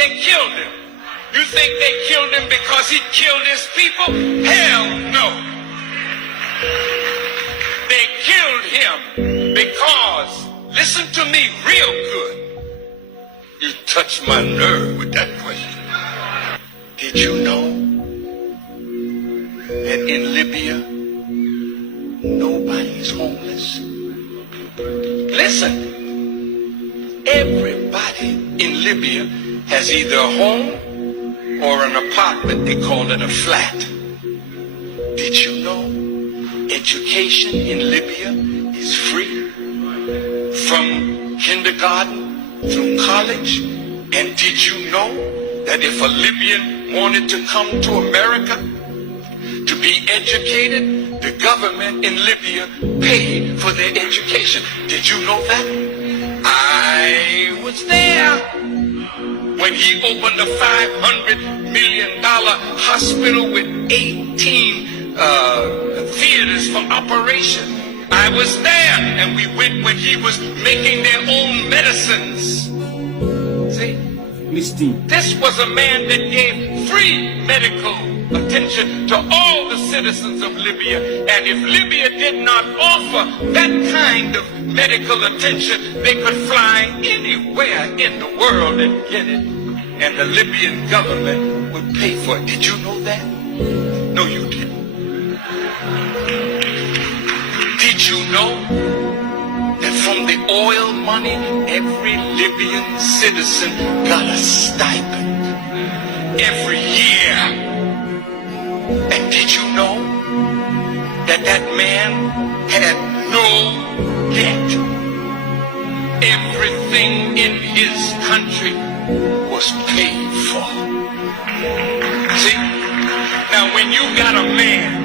they killed him? You think they killed him because he killed his people? Hell no. They killed him because, listen to me real good. You touched my nerve with that question. Did you know that in Libya, nobody's homeless? Listen, everybody in Libya has either a home or an apartment. They call it a flat. Did you know education in Libya is free? From kindergarten through college? And did you know that if a Libyan wanted to come to America to be educated, the government in Libya paid for their education? Did you know that? I was there when he opened a $500 million hospital with 18 theaters for operation. I was there, and we went when he was making their own medicines. See? This was a man that gave free medical attention to all the citizens of Libya. And if Libya did not offer that kind of medical attention, they could fly anywhere in the world and get it. And the Libyan government would pay for it. Did you know that? No, you didn't. Did you know that from the oil money, every Libyan citizen got a stipend every year? And did you know that that man had no debt? Everything in his country was paid for. See? Now when you got a man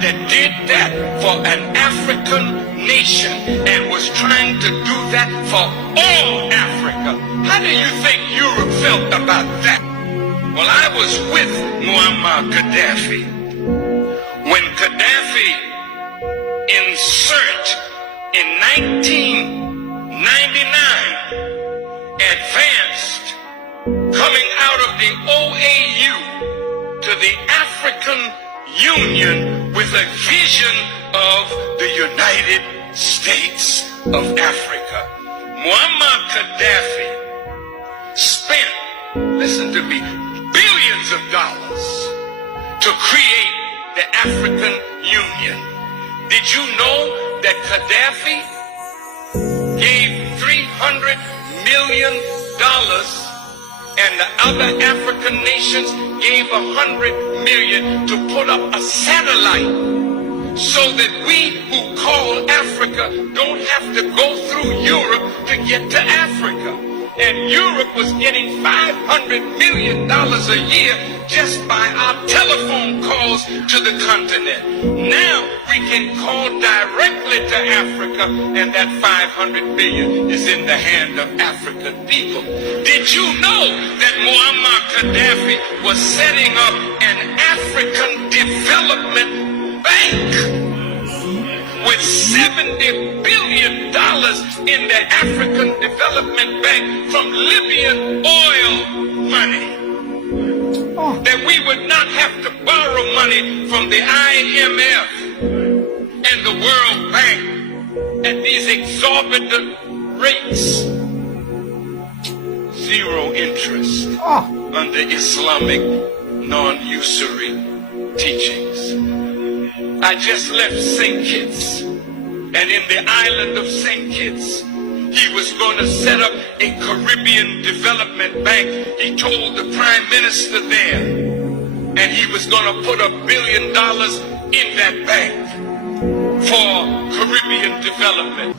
that did that for an African nation and was trying to do that for all Africa, how do you think Europe felt about that? Well, I was with Muammar Gaddafi when Gaddafi in 1999 advanced coming out of the OAU to the African Union with a vision of the United States of Africa. Muammar Gaddafi spent, listen to me, billions of dollars to create the African Union. Did you know that Gaddafi gave $300 million and the other African nations gave $100 million to put up a satellite so that we who call Africa don't have to go through Europe to get to Africa? And Europe was getting $500 million a year just by our telephone calls to the continent. Now we can call directly to Africa, and that $500 million is in the hand of African people. Did you know that Muammar Gaddafi was setting up an African development bank with $70 billion in the African Development Bank from Libyan oil money? That we would not have to borrow money from the IMF and the World Bank at these exorbitant rates. Zero interest under Islamic non-usury teachings. I just left St. Kitts, and in the island of St. Kitts, he was going to set up a Caribbean development bank. He told the prime minister there, and he was going to put $1 billion in that bank for Caribbean development.